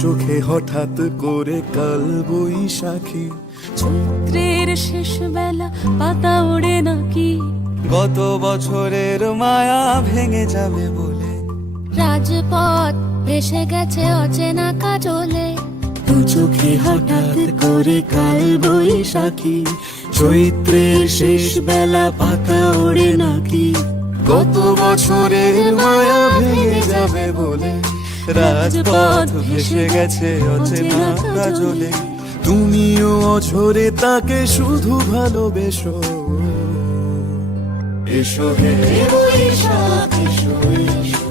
চোখে হঠাৎ করে কাল বৈশাখী, চৈত্রের শেষ বেলা পাতা ওড়ে নাকি, গত বছরের মায়া ভেঙে যাবে বলে, রাজপথ ভেসে গেছে অচেনা কাজলে, দু চোখে হঠাৎ করে কাল বৈশাখী, চৈত্রের শেষ বেলা পাতা ওড়ে নাকি, গত বছরের মায়া ভেঙে যাবে বলে, রাজপথ ভেসে গেছে অচেনা কাজলে, তুমিও অঝরে তাকে শুধু ভালোবেসো, এসো হে বৈশাখ এসো এসো।